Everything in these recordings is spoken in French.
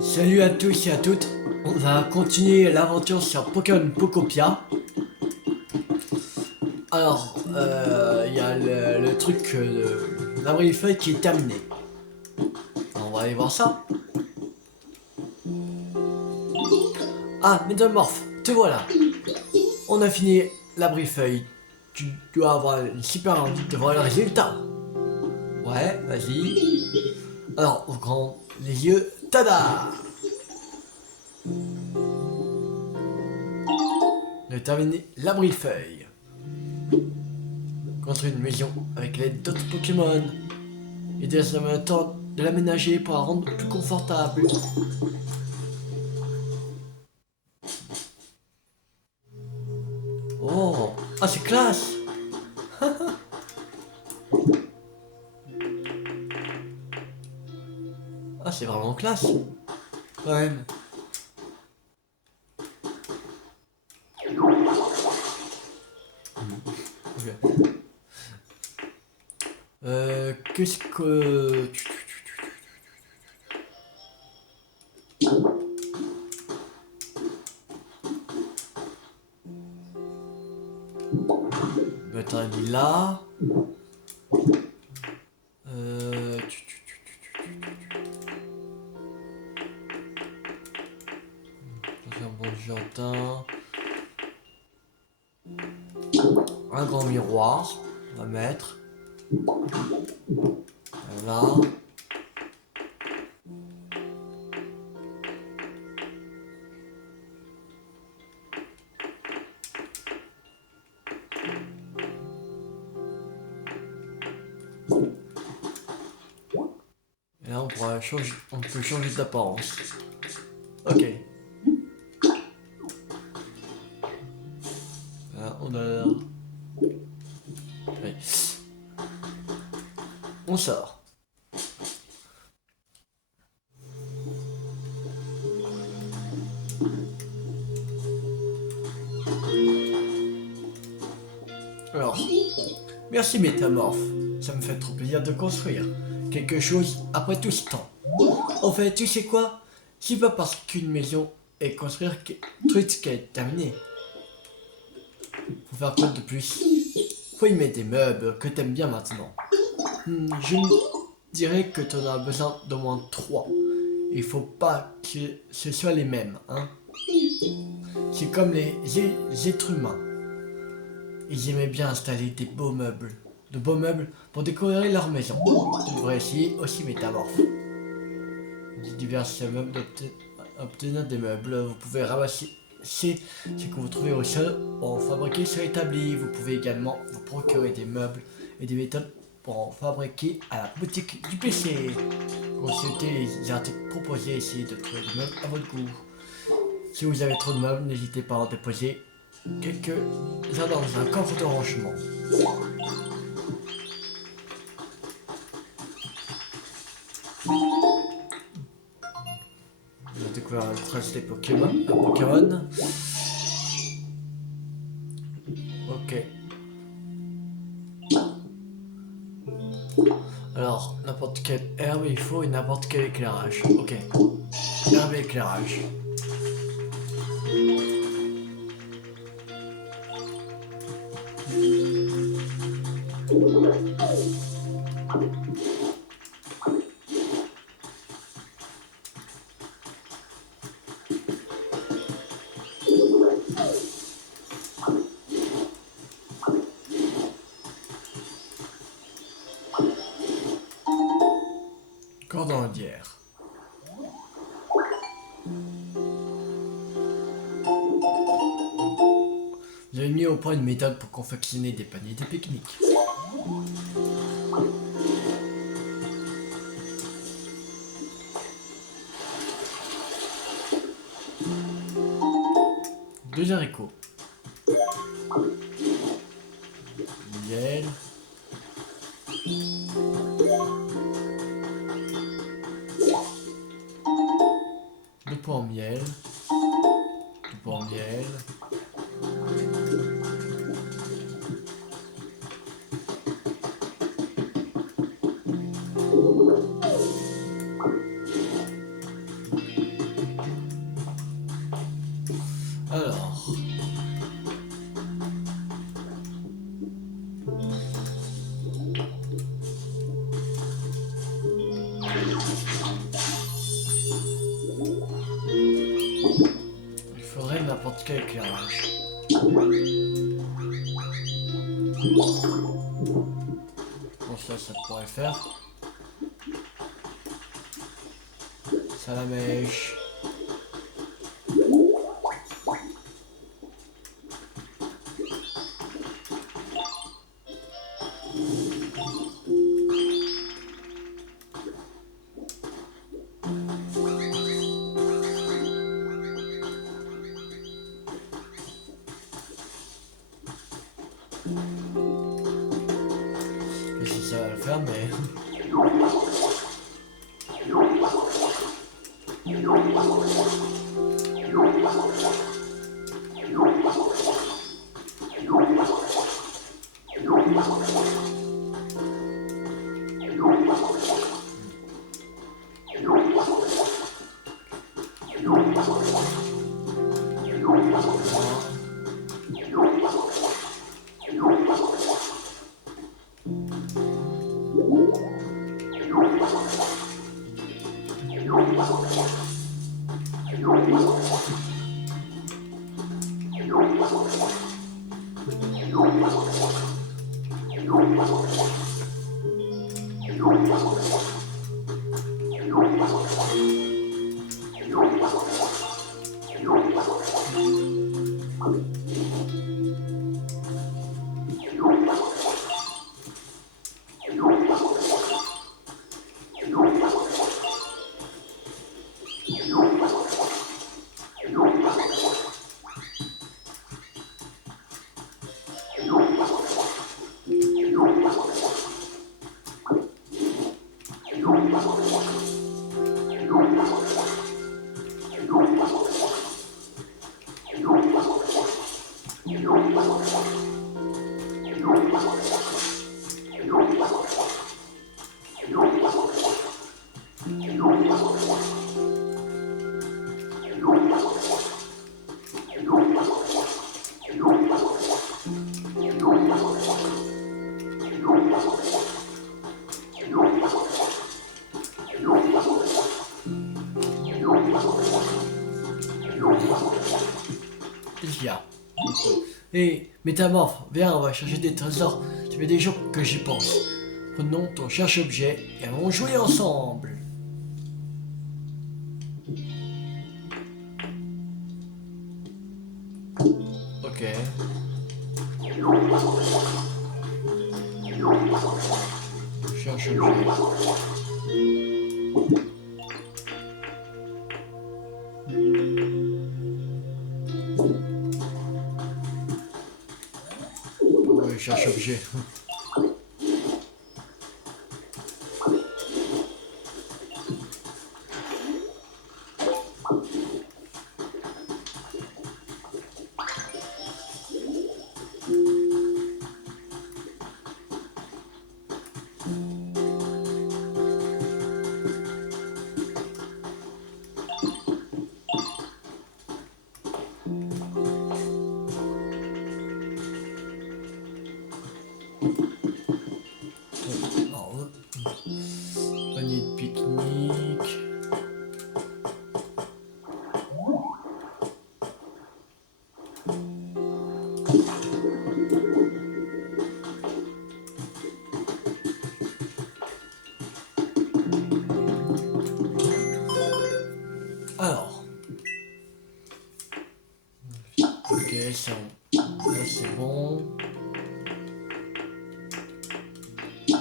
Salut à tous et à toutes, on va continuer l'aventure sur Pokémon Pokopia. Alors, il y a le truc de l'abri feuille qui est terminé. On va aller voir ça. Ah, Métamorphe, te voilà. On a fini l'abri feuille. Tu dois avoir une super envie de voir le résultat. Ouais, vas-y. Alors, on prend les yeux. Tada! On a terminé l'abri feuille. Construire une maison avec l'aide d'autres Pokémon. Et dès en même temps de l'aménager pour la rendre plus confortable. Oh, ah c'est classe. Ah c'est vraiment classe. Quand même. Ok. Qu'est-ce que... Mettre un lit là. Euh... Un bon jardin. Un grand miroir. On va mettre. Voilà. Et là on peut changer d'apparence. Ok. Là, on a... Allez. On sort. Alors, merci Métamorphe. Ça me fait trop plaisir de construire quelque chose après tout ce temps. En fait, tu sais quoi? C'est pas parce qu'une maison est construite qu'elle est terminée. Faut faire quoi de plus? Faut y mettre des meubles que t'aimes bien maintenant. Je dirais que t'en as besoin d'au moins 3. Il faut pas que ce soit les mêmes, hein. C'est comme les êtres humains. Ils aimaient bien installer des beaux meubles. De beaux meubles pour décorer leur maison. Tu devrais essayer aussi Métamorphe. Divers meubles obtenir des meubles. Vous pouvez ramasser ce que vous trouvez au sol pour en fabriquer sur établi. Vous pouvez également vous procurer des meubles et des méthodes pour en fabriquer à la boutique du PC. Consultez les articles proposés et essayez de trouver des meubles à votre goût. Si vous avez trop de meubles, n'hésitez pas à en déposer quelques-uns dans un coffre de rangement. On a découvert le trace des Pokémon. Ok. Alors, n'importe quelle herbe, il faut et n'importe quel éclairage. Ok. Herbe et éclairage. Cordandière. Vous avez mis au point une méthode pour confectionner des paniers de pique-nique. Deux haricots. Miel. Deux pois en miel. Deux pois en miel. Il faudrait n'importe quel éclairage. Bon, ça pourrait faire. Ça la mèche. Et si ça va le faire, mais... Qu'est-ce qu'il y a? Hé, Métamorphe, viens, on va chercher des trésors. Ça fait des jours que j'y pense. Prenons ton cherche-objet et allons jouer ensemble. Ok. Cherche-objet. Ouais, cherche-objet. Panier de pique-nique. Alors. Ok, ça, là c'est bon. Je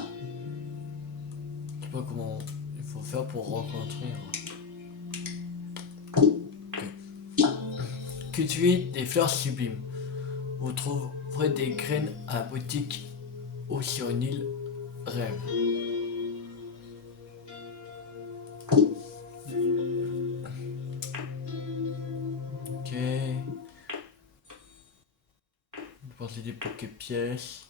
sais pas comment il faut faire pour reconstruire. Cultiver des fleurs sublimes. Vous trouverez des graines à la boutique ou sur une île rêve. Ok. Dépenser des pièces.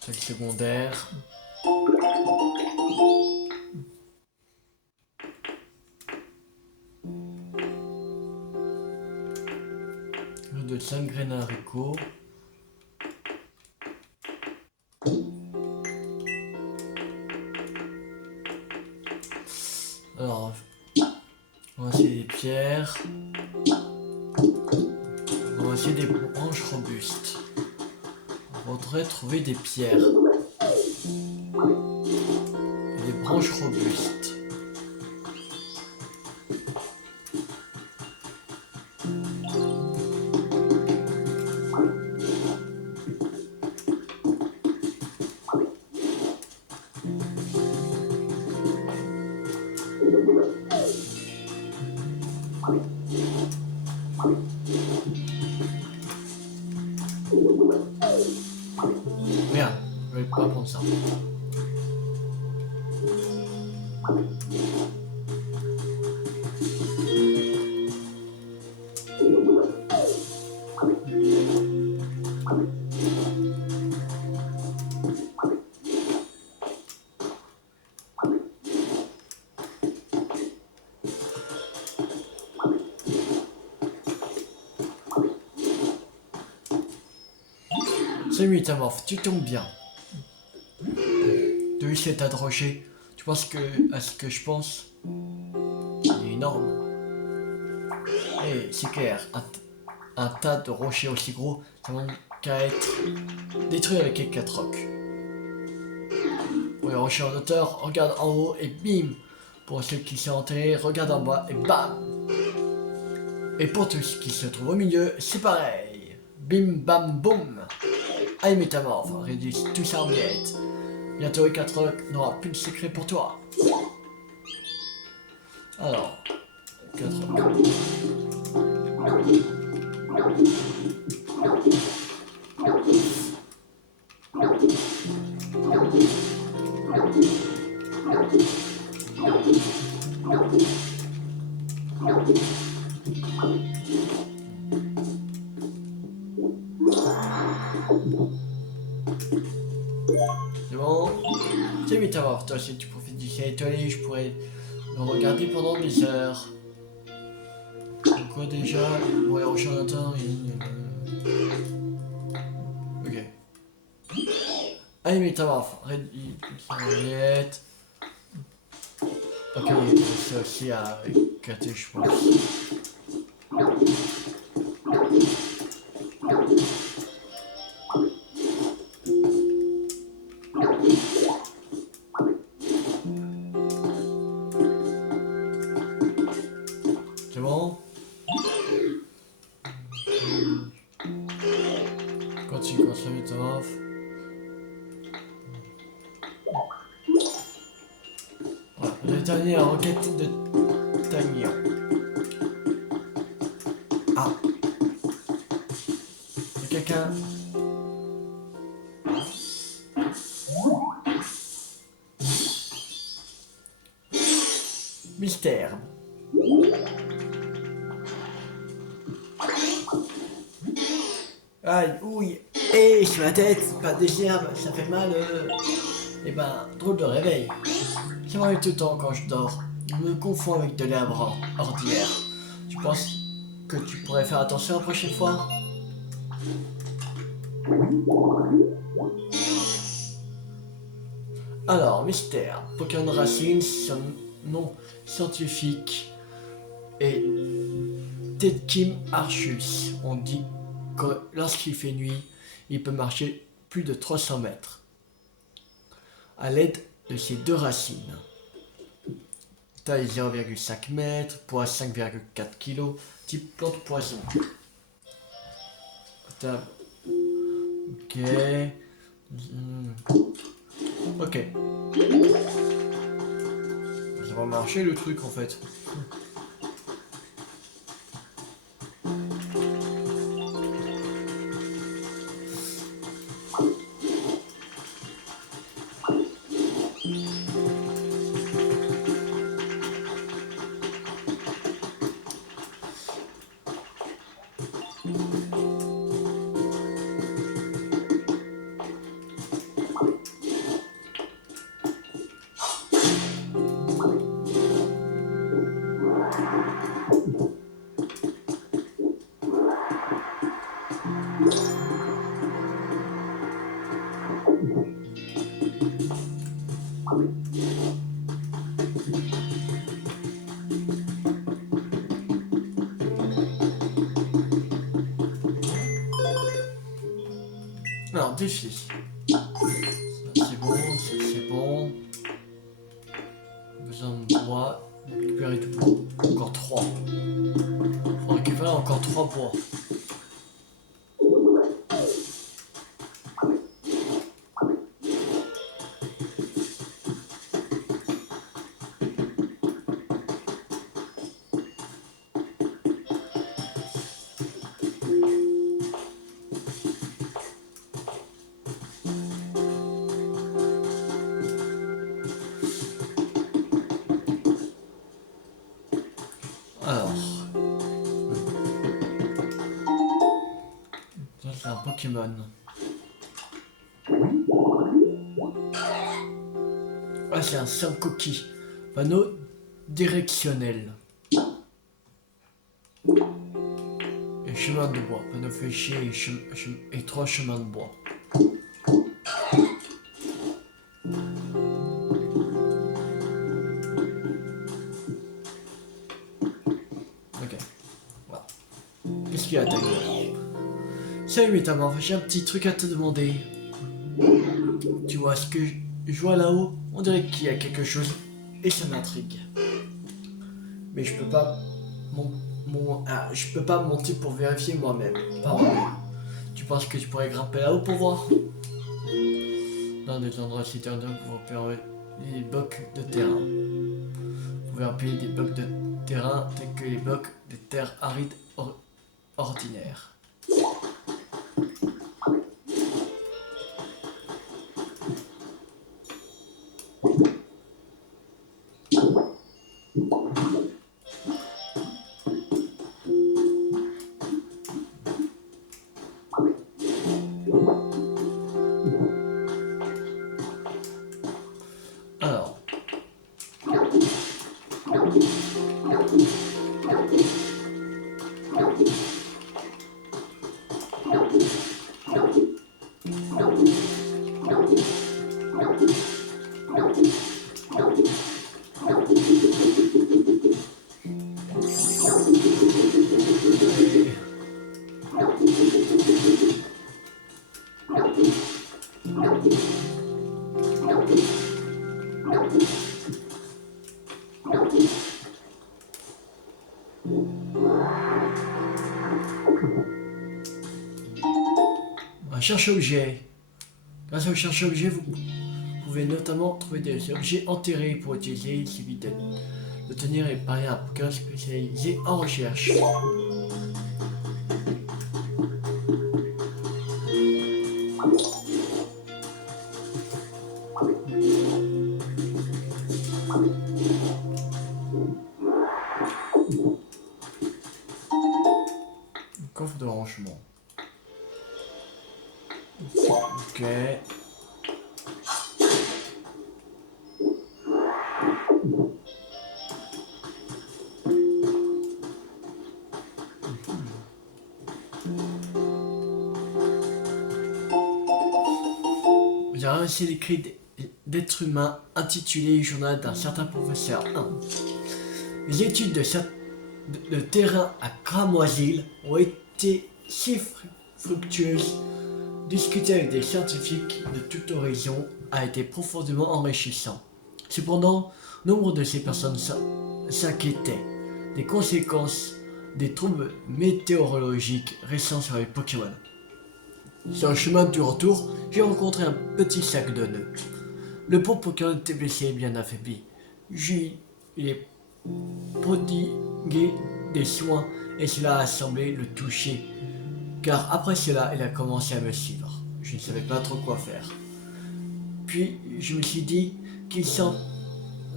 Sac secondaire. 5 graines haricots. Alors, on va essayer des pierres. On va essayer des branches robustes. On voudrait trouver des pierres. Et des branches robustes. Merde, je vais pas prendre ça. Salut Métamorphe, tu tombes bien. De cet tas de rochers, tu penses que à ce que je pense? Il est énorme. Et c'est clair, un tas de rochers aussi gros, ça manque qu'à être détruit avec les 4 rocs. Pour les rochers en hauteur, regarde en haut et bim. Pour ceux qui sont enterrés, regarde en bas et bam. Et pour tous ceux qui se trouvent au milieu, c'est pareil. Bim bam boum. Allez Métamorphe, réduis tout ça en miettes. Bientôt les 4 rocs n'aura plus de secret pour toi. Alors, 4 rocs. C'est bon. C'est Métamorphe, toi si tu profites du ciel étoilé, je pourrais le regarder pendant des heures. Donc quoi déjà? Ouais, au charlatan, ok. Allez Métamorphe, réduis les miettes. Ok, c'est aussi à éclater je pense. C'est bon? Continue de construire Métamorphe. Voilà, j'ai terminé la requête de Tagnon. Ah! Y'a quelqu'un? Mystère. Aïe, ouille, et sur la tête, pas de gerbe, ça fait mal. Eh ben, drôle de réveil. Ça m'arrive tout le temps quand je dors. Je me confonds avec de l'herbe ordinaire. Tu penses que tu pourrais faire attention la prochaine fois? Alors, mystère. Pokémon Racine, son nom scientifique est Tedkim Archus. On dit que lorsqu'il fait nuit, il peut marcher plus de 300 mètres à l'aide de ses 2 racines. Taille 0,5 m, poids 5,4 kg, type plante poison. Ok. Ok. Ça va marcher le truc en fait. Alors, défi. Ça c'est bon, ça c'est bon. Besoin de bois. Récupérer tout bois. Encore 3. Faut récupérer encore 3 bois. Alors, ça c'est un Pokémon. Ah, c'est un Sankoki. Panneau directionnel. Et chemin de bois. Panneau fléché et 3 chemins de bois. Ok. Voilà. Qu'est-ce qu'il y a à ta gueule? Salut Métamorphe, j'ai un petit truc à te demander. Tu vois ce que je vois là-haut? On dirait qu'il y a quelque chose et ça m'intrigue. Mais je peux pas je peux pas monter pour vérifier moi-même. Pas moi-même. Tu penses que tu pourrais grimper là-haut pour voir? Dans des endroits citernes, vous repérez les blocs de terrain. Vous pouvez appuyer des blocs de terrain tels que les blocs de terre arides ordinaires. Alors, un cherche-objet. Grâce au cherche-objet, vous pouvez notamment trouver des objets enterrés pour utiliser. Il suffit de le tenir et parler à un Pokémon spécialisé en recherche. Coffre de rangement. Ok. J'ai reçu l'écrit d'être humain intitulé Journal d'un certain professeur 1. Les études de terrain à Cramoisil ont été si fructueuses. Discuter avec des scientifiques de toute horizon a été profondément enrichissant. Cependant, nombre de ces personnes s'inquiétaient des conséquences des troubles météorologiques récents sur les Pokémon. Sur le chemin du retour, j'ai rencontré un petit sac de nœuds. Le pauvre Pokémon était blessé et bien affaibli. Il est prodigué des soins et cela a semblé le toucher. Car après cela, il a commencé à me suivre. Je ne savais pas trop quoi faire. Puis je me suis dit qu'il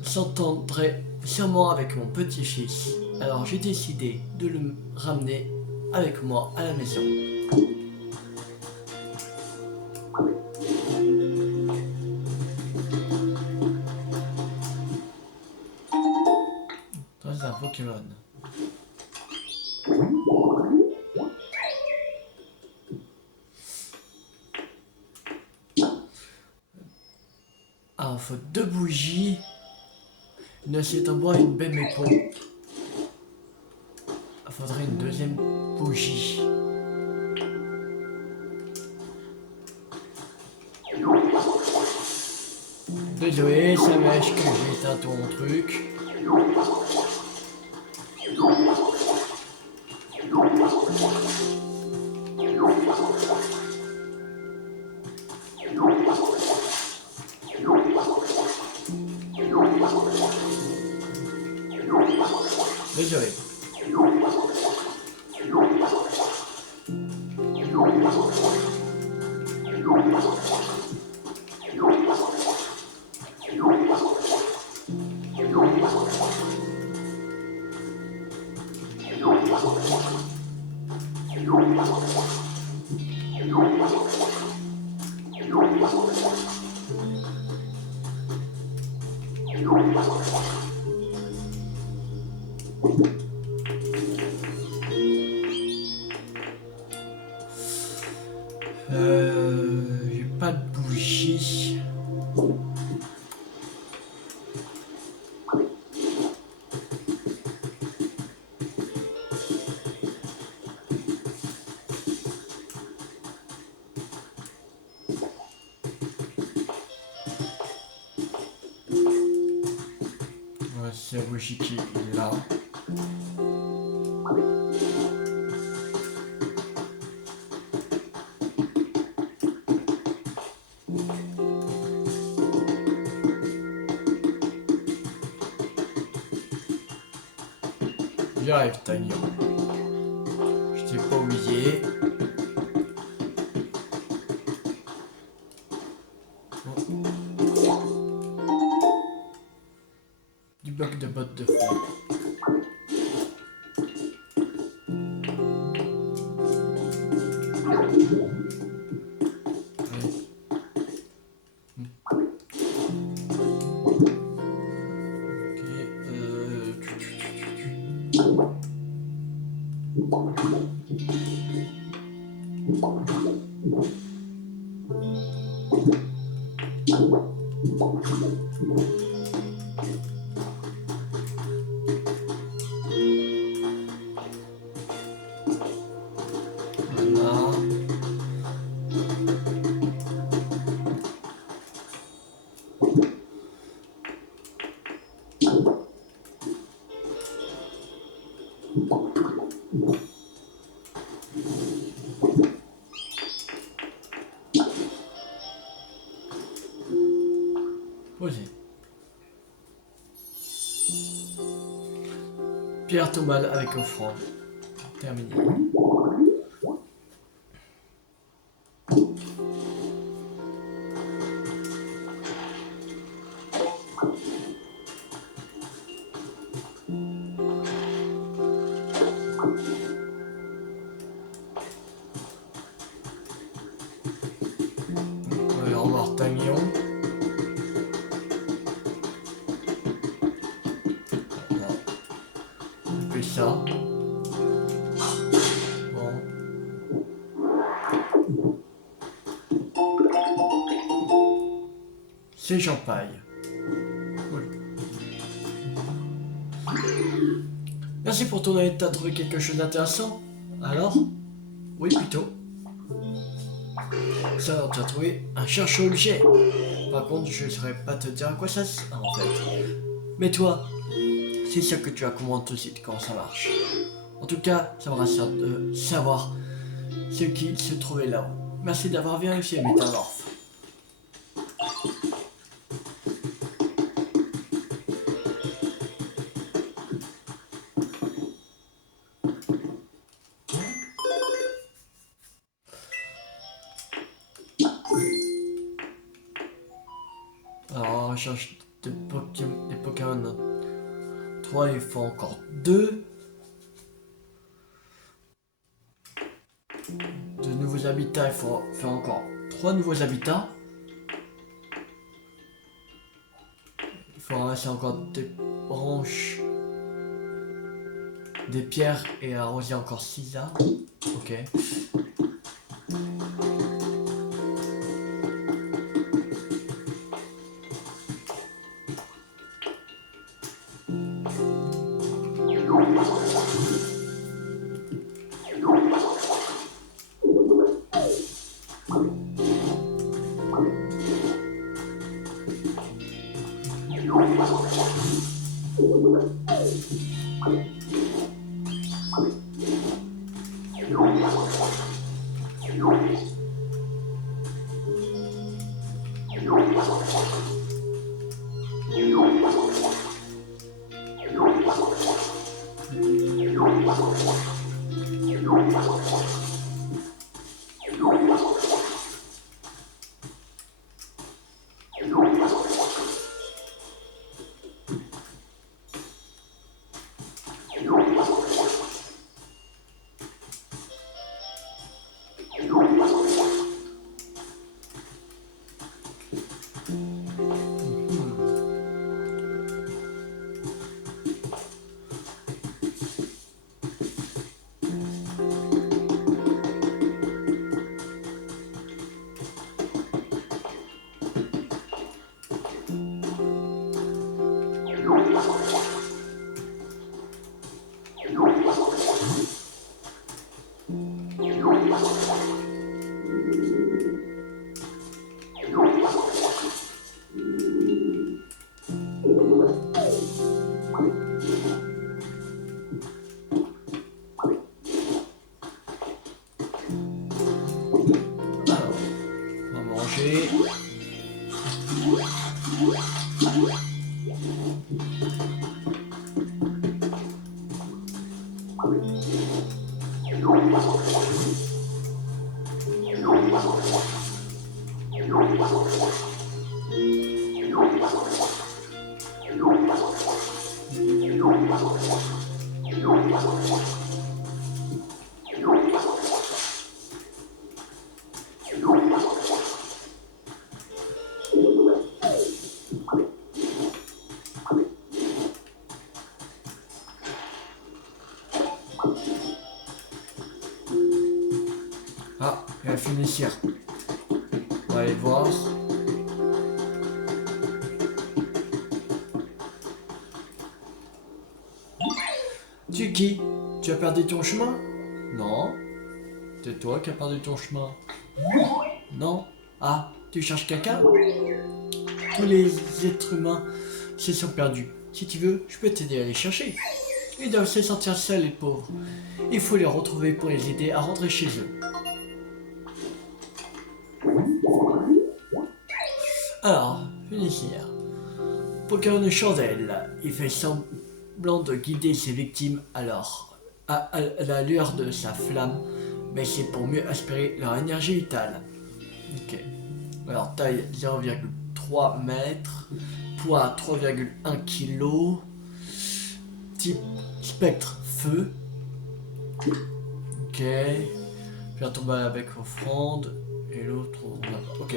s'entendrait sûrement avec mon petit-fils. Alors j'ai décidé de le ramener avec moi à la maison. Ça c'est un Pokémon. Alors, il faut 2 bougies, une assiette en bois et une belle épaule. Il faudrait une deuxième bougie. Désolé, ça mèche que j'ai éteint ton truc. Désolé. J'ai pas de bougie. Ouais, c'est la bougie qui est là. J'arrive, Tagnon. Je t'ai pas oublié. Du bloc de bottes de fond. Voilà. Posé. Pierre tombale avec offrande. Terminé. Au revoir, Tagnon. On fait ça. Bon. C'est champagne. Oui. Merci pour ton aide, t'as trouvé quelque chose d'intéressant? Alors? Oui, plutôt. Ça, tu as trouvé un cherche-objet. Par contre, je ne saurais pas te dire à quoi ça sert en fait. Mais toi, c'est sûr que tu as compris tout de suite comment ça marche. En tout cas, ça me rassure de savoir ce qui se trouvait là-haut. Merci d'avoir vérifié, Métamorphe. Alors, on recherche des Pokémon. 3, il faut encore 2. De nouveaux habitats, il faut faire encore 3 nouveaux habitats. Il faut ramasser encore des branches, des pierres et arroser encore 6 arbres. Ok. Alors, on va manger. Ah, il va finir. On va aller voir. Tu es qui? Tu as perdu ton chemin? Non. C'est toi qui as perdu ton chemin. Non. Ah, tu cherches quelqu'un? Tous les êtres humains se sont perdus. Si tu veux, je peux t'aider à les chercher. Ils doivent se sentir seuls, les pauvres. Il faut les retrouver pour les aider à rentrer chez eux. Alors, finir. Pokémon de chandelle. Il fait semblant de guider ses victimes à la lueur de sa flamme, mais c'est pour mieux aspirer leur énergie vitale. Ok. Alors, taille 0,3 mètres, poids 3,1 kg, type spectre feu. Ok. Puis un tomber avec offrande et l'autre. Ok.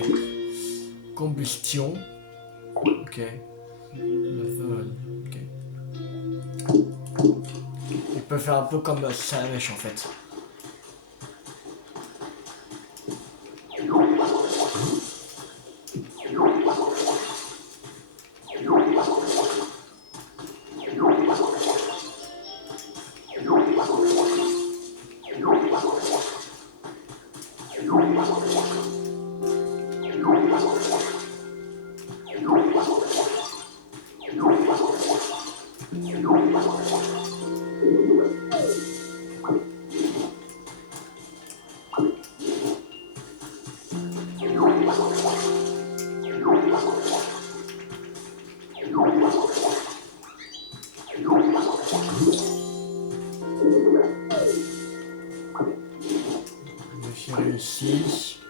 Combustion. Ok. Ok. Il peut faire un peu comme sa mèche en fait. J'ai réussi.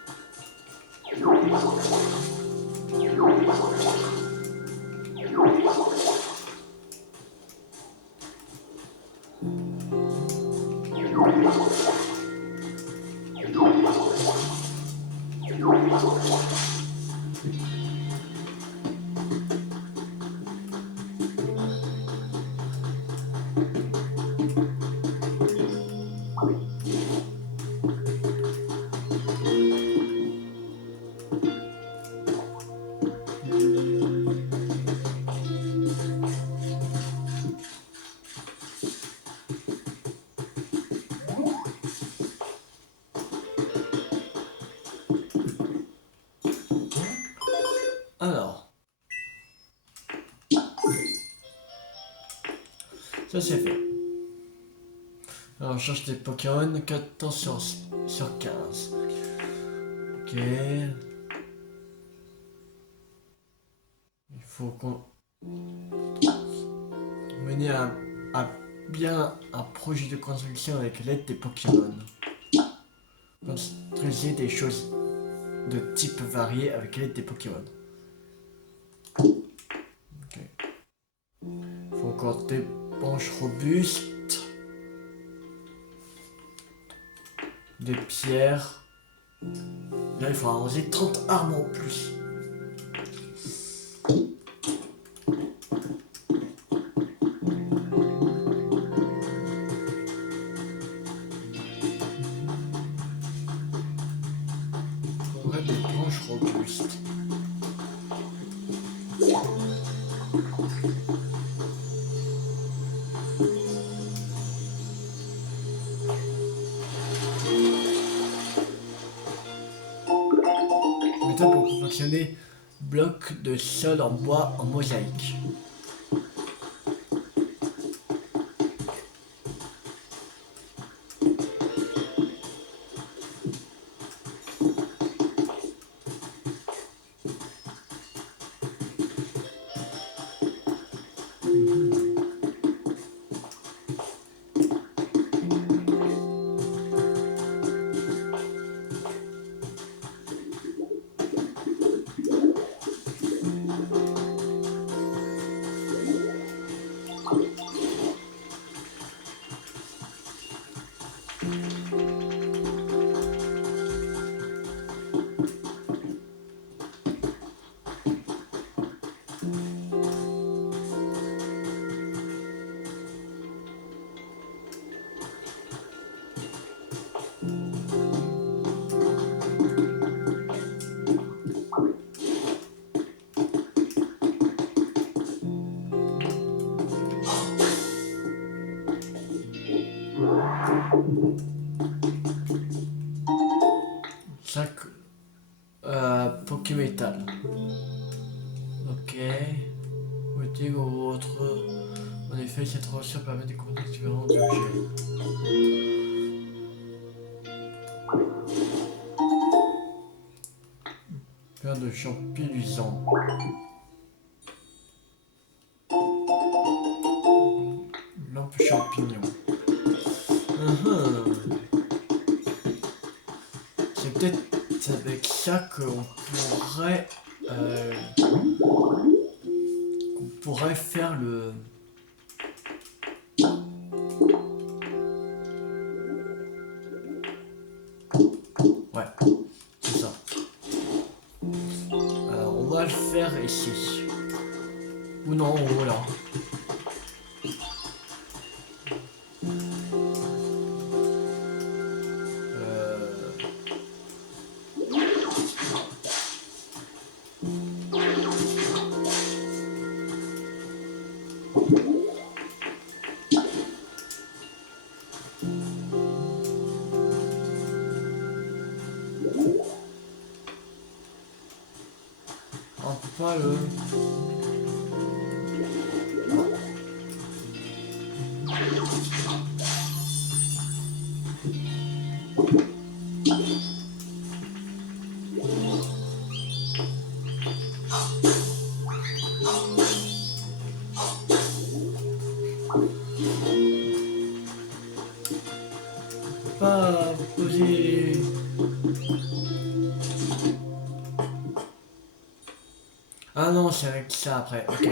Alors, ça c'est fait. Alors, on cherche des Pokémon 14 sur 15. Ok. Il faut qu'on mener à bien un projet de construction avec l'aide des Pokémon. Construisez des choses de type varié avec l'aide des Pokémon. Ok. Il faut encore des branches robustes, des pierres. Là, il faut arroser 30 arbres en plus. On aurait des branches robustes. fonctionner. Bloc de sol en bois en mosaïque. Pokémétal. Ok. Outil ou autre. En effet, cette relation permet de découvrir différents objets. Paire de champignons luisants. Lampe champignon. C'est peut-être avec ça qu'on pourrait faire le... Ouais, c'est ça. Alors, on va le faire ici. Ou non, en haut là. On peut pas le... Pas poser... Ah non, c'est avec ça après, ok.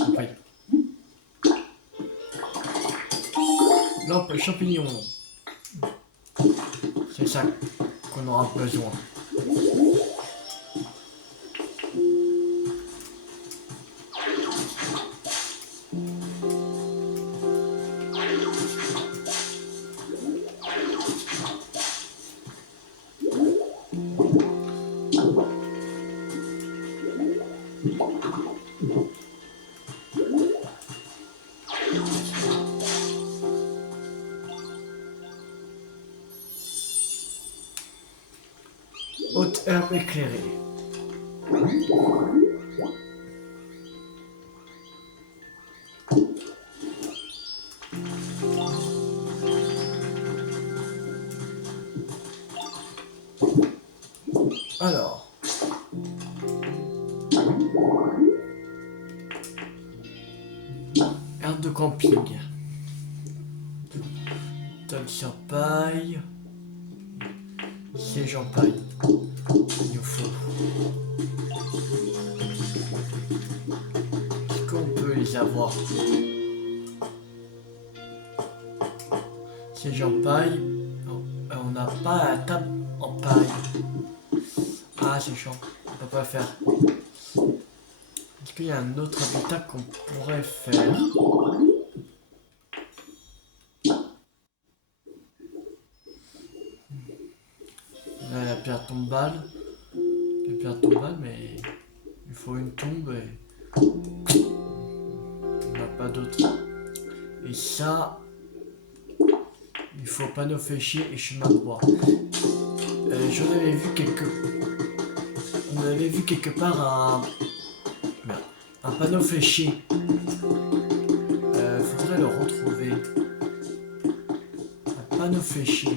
Compris. Lampe champignon. C'est ça qu'on aura besoin. Haute herbe éclairée. Alors. Herbe de camping. Table sur paille. Siège en paille. Il nous faut. Est-ce qu'on peut les avoir? Siège en paille. On n'a pas la table en paille. Ah, c'est chiant. On peut pas faire. Est-ce qu'il y a un autre habitat qu'on pourrait faire? Là, la pierre tombale. La pierre tombale, mais il faut une tombe et on n'a pas d'autre. Et ça, il faut panneau fléché et chemin de bois. J'en avais vu quelques. On avait vu quelque part merde, un panneau fléché. Faudrait le retrouver. Un panneau fléché.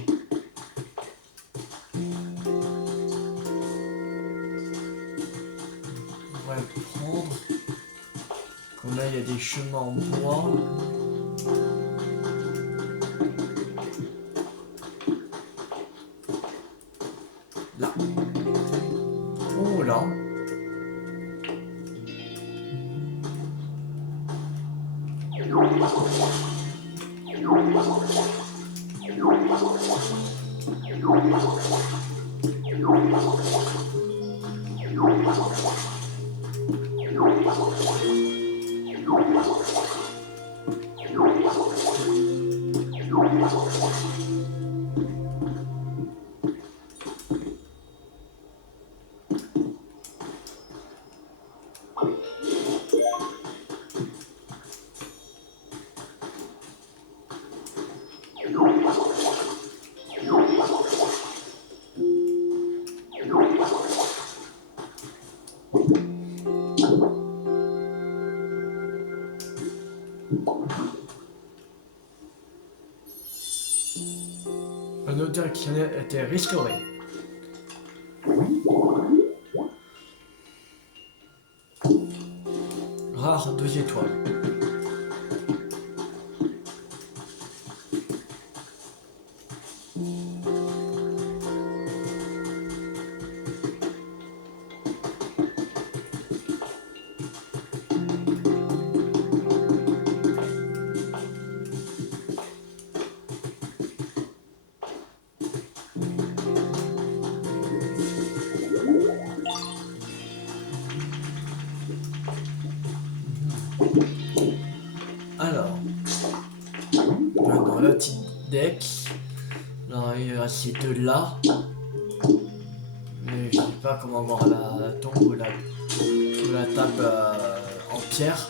On va le prendre. Comme là, il y a des chemins en bois. Là. Oh là. Panneau directionnel a été restauré. Rare 2 étoiles. Alors, dans le petit deck, là, il y a ces deux-là. Mais je sais pas comment avoir la tombe ou la table en pierre.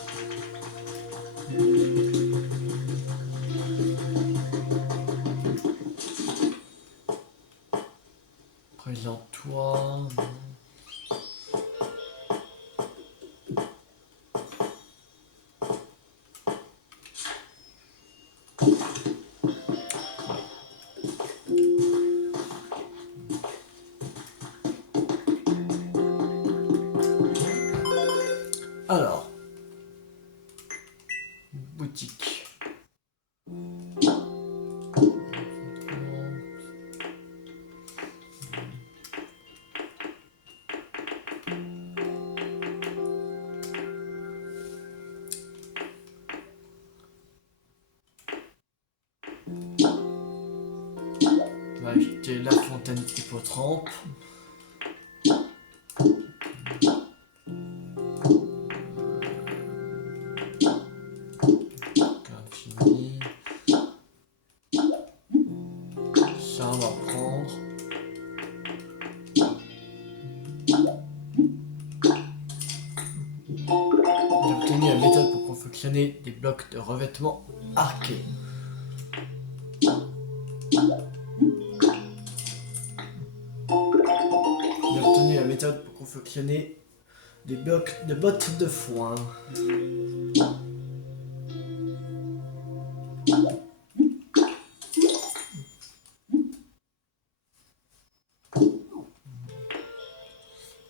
Présente-toi. Alors, boutique. On va acheter la fontaine hippotrampe. Infini. Ça, on va prendre. J'ai obtenu la méthode pour confectionner des blocs de revêtement arqués. J'ai obtenu la méthode pour confectionner des blocs de bottes de foin.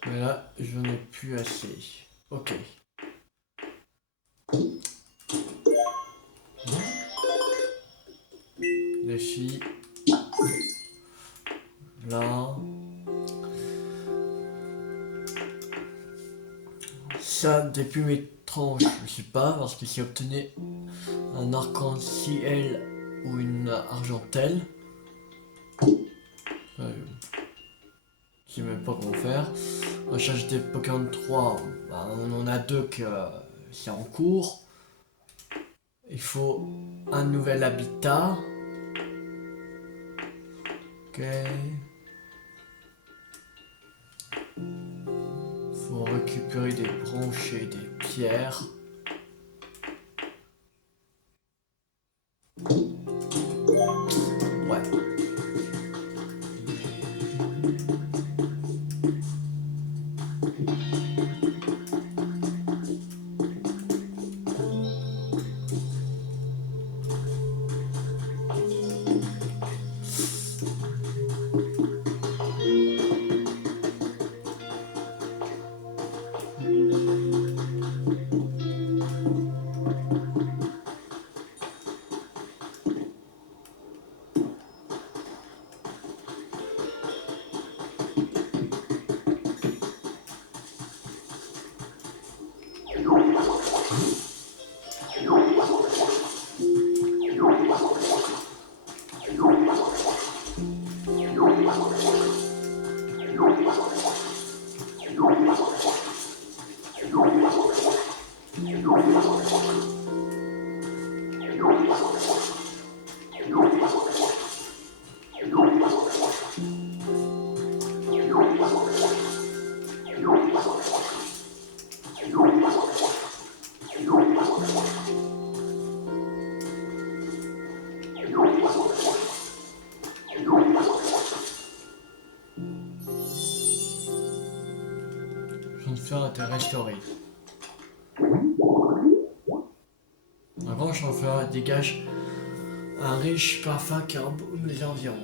Mais là, j'en ai plus assez. Ok. Les filles. Là. Ça, depuis mes tranches, je sais pas, parce que j'ai obtenu un arc-en-ciel ou une argentelle. Je sais même pas comment faire. Recherche des Pokémon 3, bah, on en a deux que c'est en cours. Il faut un nouvel habitat. Ok. Faut récupérer des branches et des pierres. Ouais. Son fleur a été restaurée. La grande chanfleur dégage un riche parfum qui embaume les environs.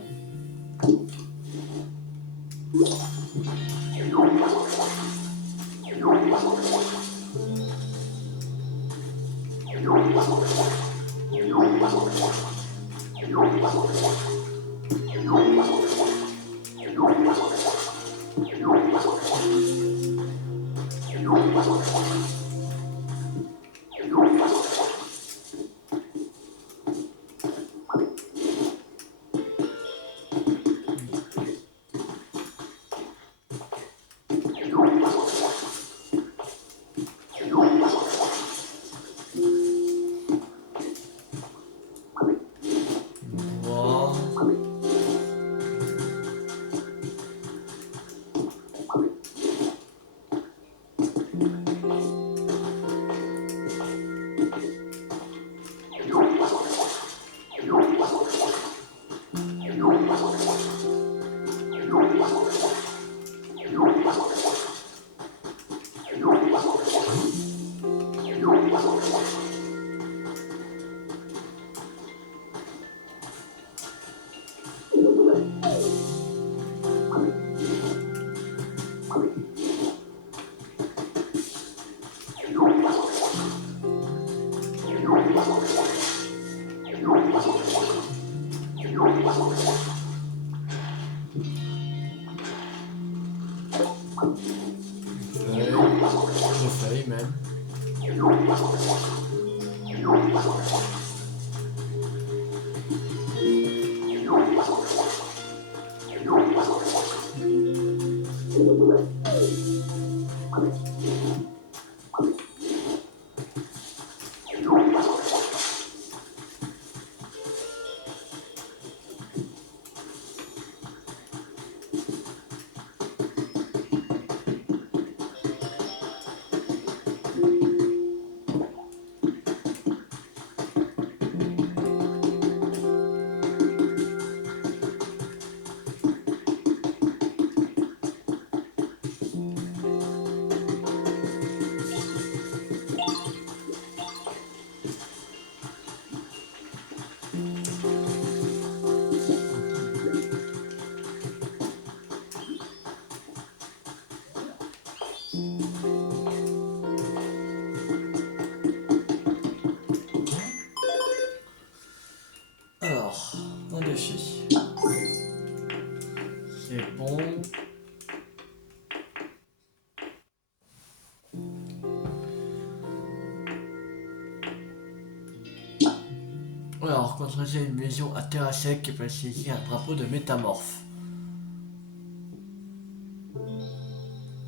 Des feuilles même. Alors, en défi. C'est bon. Alors, construisez une maison à terre à sec et placez-y un drapeau de métamorphe.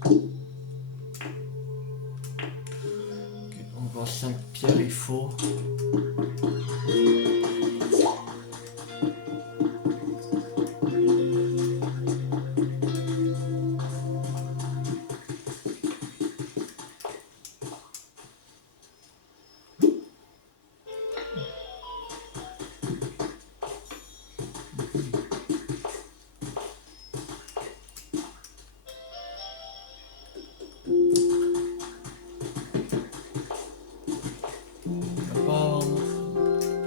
Okay, on voit 5 pierres, il faut.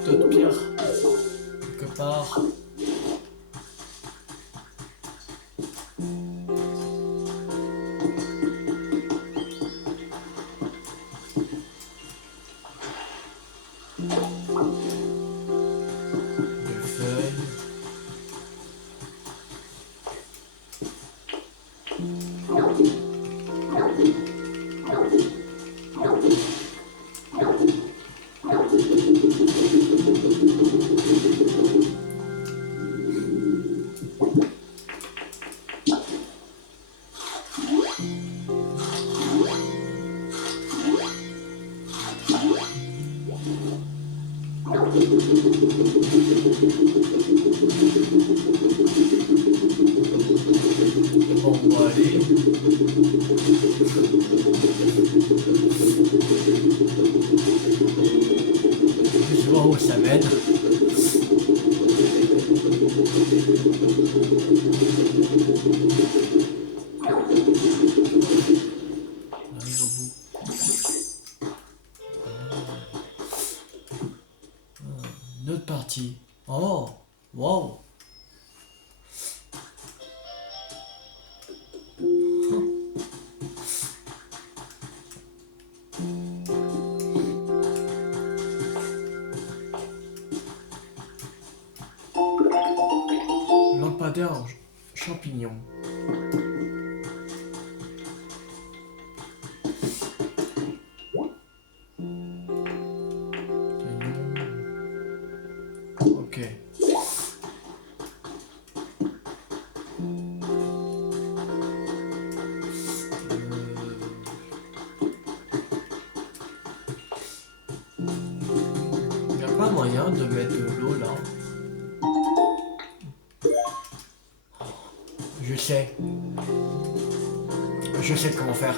D'autres pierres quelque part. Des feuilles. Bon, on va aller. Je vais voir où ça mène. On arrive au bout. Une autre partie. Oh, wow. Lampadaire champignon. Ok. Il n'y a pas moyen de mettre de l'eau là. Je sais. Je sais comment faire.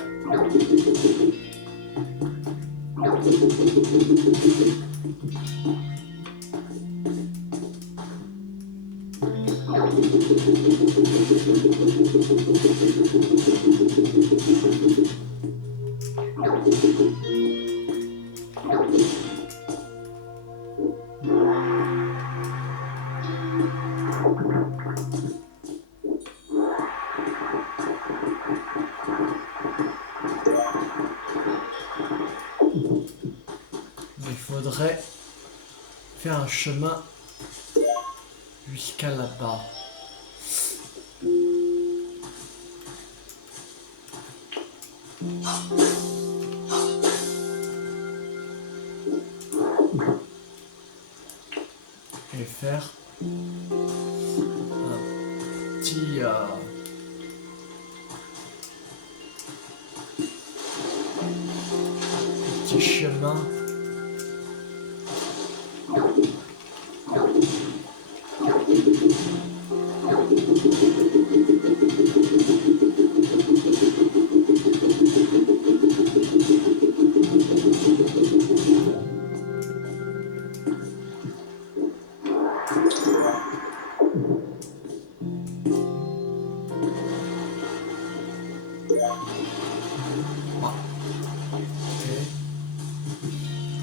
Il faudrait faire un chemin jusqu'à là-bas. Et faire un petit chemin.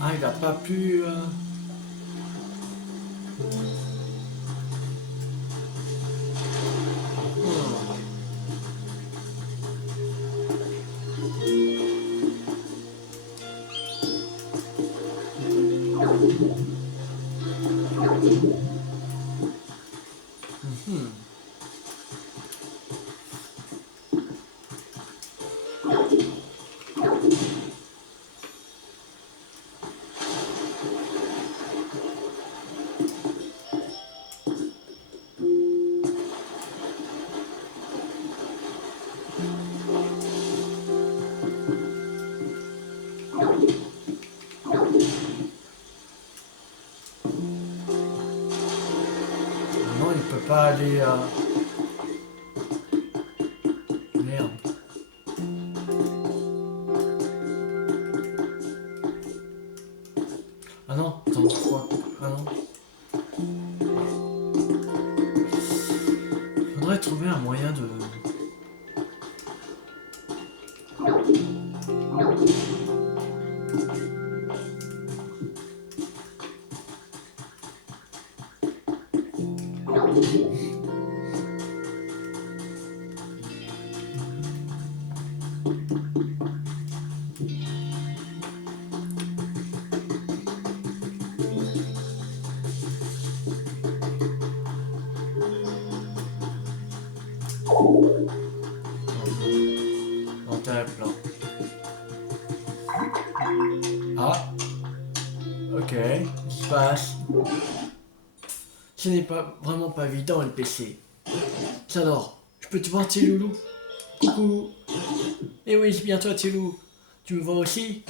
Ah, il n'a pas pu... Non, il peut pas aller... Merde. Ah non, attends, quoi? Ah non. Faudrait trouver un moyen de... Intérêt plein. Ah. Ok. Qu'est-ce qui se passe? Ce n'est pas vraiment pas évident le PC. Alors, je peux te voir Tiloulou? Coucou. Eh oui, c'est bien toi Tilou. Tu me vois aussi?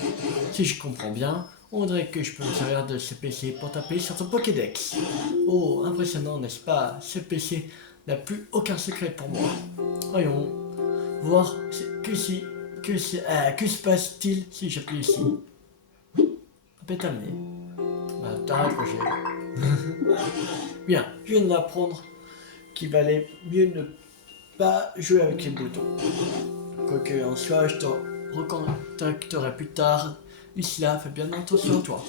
Si je comprends bien, On dirait que je peux me servir de ce PC pour taper sur ton Pokédex. Oh, impressionnant, n'est-ce pas? Ce PC n'a plus aucun secret pour moi. Voyons, voir que se passe-t-il si j'appuie ici? Pas terminé. Bah, t'as raccroché. Bien, je viens d'apprendre qu'il valait mieux ne pas jouer avec les boutons. Quoi que en soit, je te recontacterai plus tard. D'ici là, fais bien attention à toi.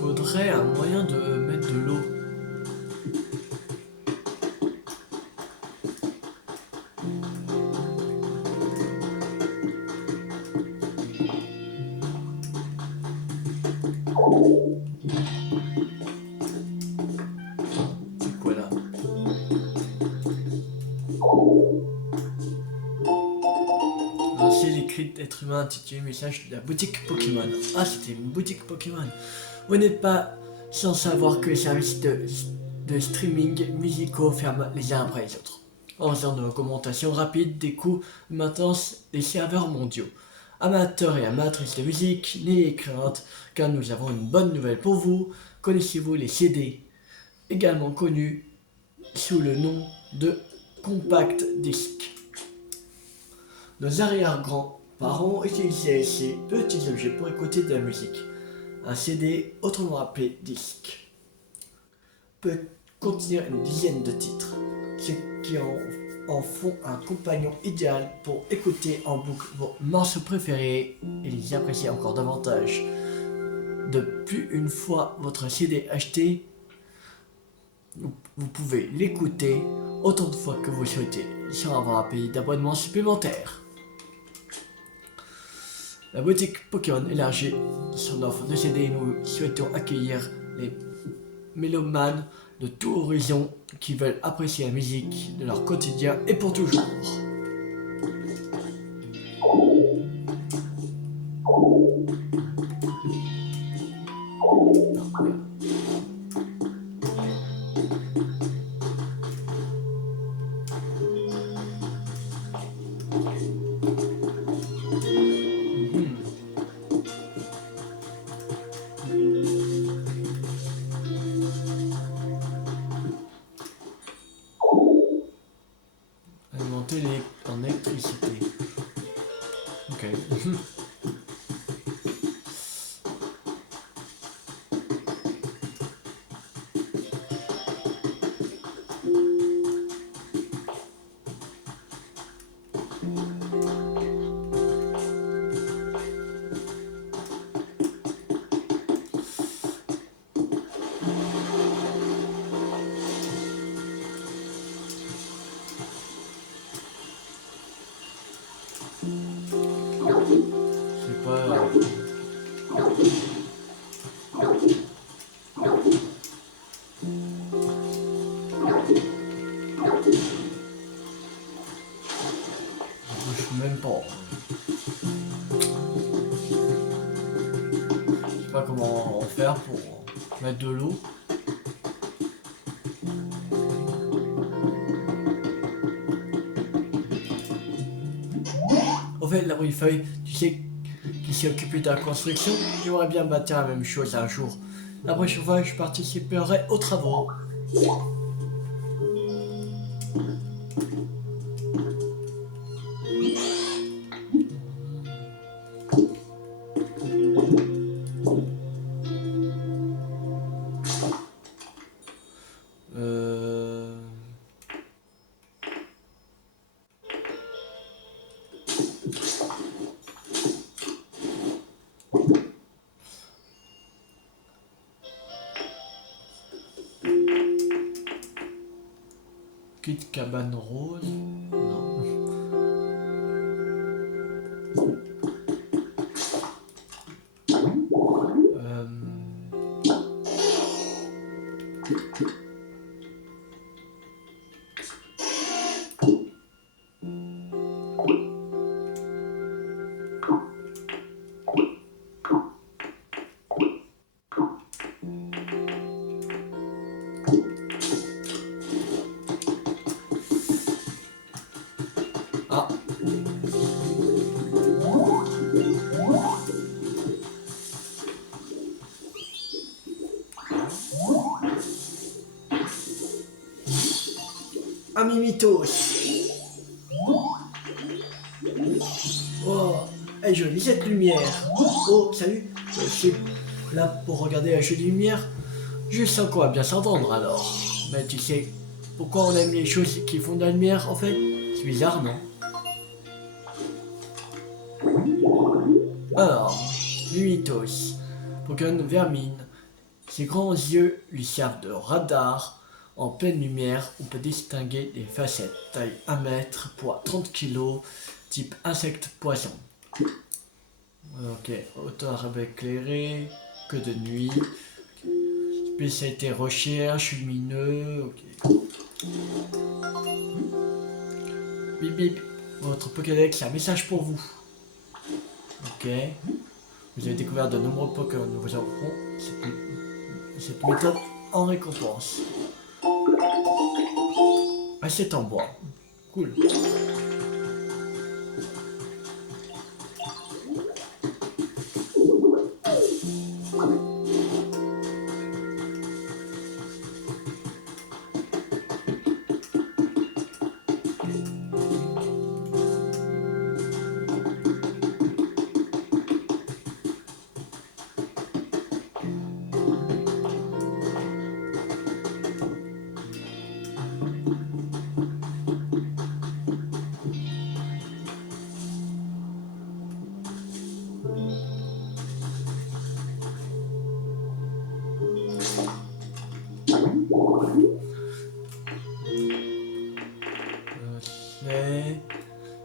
Faudrait un moyen de mettre de l'eau. C'est quoi là? Lancer les cris d'être humain intitulé message de la boutique Pokémon. Ah, c'était une boutique Pokémon. Vous n'êtes pas sans savoir que les services de streaming musicaux ferment les uns après les autres. En raison de l'augmentation rapide des coûts de maintenance des serveurs mondiaux. Amateurs et amatrices de musique, n'ayez crainte, car nous avons une bonne nouvelle pour vous. Connaissez-vous les CD, également connus sous le nom de compact disc? Nos arrière-grands-parents utilisaient ces petits objets pour écouter de la musique. Un CD, autrement appelé disque, peut contenir une dizaine de titres, ce qui en font un compagnon idéal pour écouter en boucle vos morceaux préférés et les apprécier encore davantage. De plus une fois votre CD acheté, vous pouvez l'écouter autant de fois que vous souhaitez, sans avoir à payer d'abonnement supplémentaire. La boutique Pokémon élargit son offre de CD et nous souhaitons accueillir les mélomanes de tout horizon qui veulent apprécier la musique de leur quotidien et pour toujours. Alimenter en électricité. Ok. C'est pas. Je bouge même pas. Je sais pas comment faire pour mettre de l'eau. Au fait, la feuille, tu sais qui s'est occupé de la construction? J'aimerais bien bâtir la même chose un jour. La prochaine fois, je participerai aux travaux. Euh... Quitte cabane rose. Non. Euh... Un Mimitos. Oh, elle est jolie cette lumière. Oh, salut. Je suis là pour regarder un jeu de lumière. Je sens qu'on va bien s'entendre alors. Mais tu sais, pourquoi on aime les choses qui font de la lumière en fait? C'est bizarre, non? Alors, Mimitos, Pokémon Vermine. Ses grands yeux lui servent de radar. En pleine lumière, on peut distinguer des facettes. Taille 1 mètre, poids 30 kg, type insecte poison. Ok, hauteur éclairée, que de nuit. Spécialité recherche, lumineux. Ok. Bip bip, votre Pokédex a un message pour vous. Ok. Vous avez découvert de nombreux Pokémon. Nous vous offrons cette méthode en récompense. Ah, c'est en bois. Cool.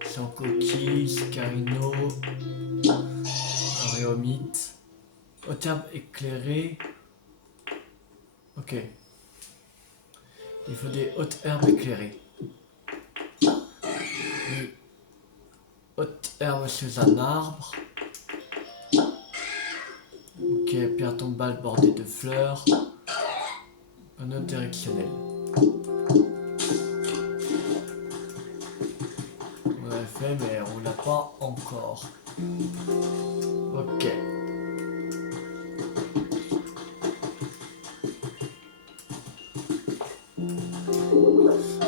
Sans coquille, Scarino, Réomite, haute herbe éclairée. Ok. Il faut des hautes herbes éclairées. Des hautes herbes sous un arbre. Ok, pierre tombale bordée de fleurs. Un autre directionnel. On l'a fait, mais on l'a pas encore. Ok.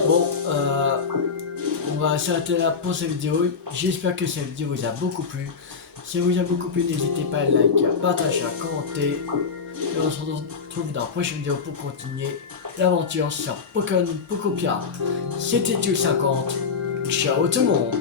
Bon, on va s'arrêter là pour cette vidéo. J'espère que cette vidéo vous a beaucoup plu. Si elle vous a beaucoup plu, n'hésitez pas à liker, à partager, à commenter. Et on se retrouve dans la prochaine vidéo pour continuer l'aventure sur Pokémon Pokopia. C'était Tulle50. Ciao tout le monde!